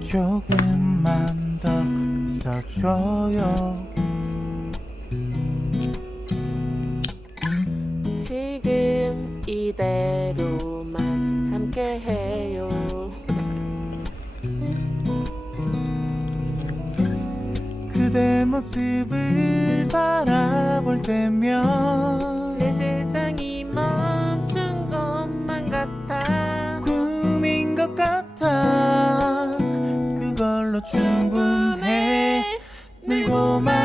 조금만 더 있어줘요 지금 이대로만 함께해요. 그대 모습을 바라볼 때면 내 세상이 멈춘 것만 같아. 꿈인 것 같아 충분해. 늘고만